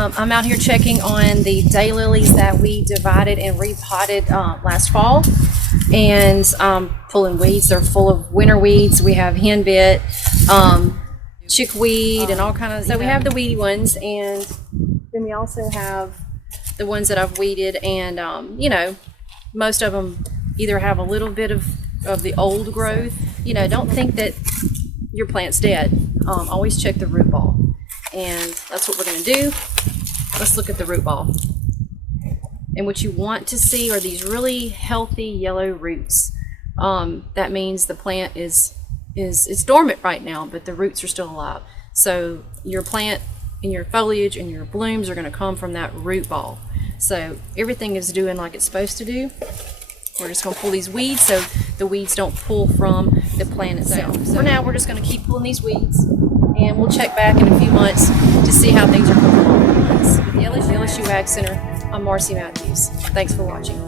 I'm out here checking on the daylilies that we divided and repotted last fall, and pulling weeds. They're full of winter weeds. We have henbit, chickweed, and all kind of. So we have the weedy ones, and then we also have the ones that I've weeded, and most of them either have a little bit of the old growth. Don't think that your plant's dead. Always check the root ball, and that's what we're going to do. Let's look at the root ball. And what you want to see are these really healthy yellow roots. That means the plant is dormant right now, but the roots are still alive. So your plant and your foliage and your blooms are going to come from that root ball. So everything is doing like it's supposed to do. We're just going to pull these weeds so the weeds don't pull from the plant itself. So for now, we're just going to keep pulling these weeds, and we'll check back in a few months to see how things are coming along. With the LSU Ag Center, I'm Marcy Matthews. Thanks for watching.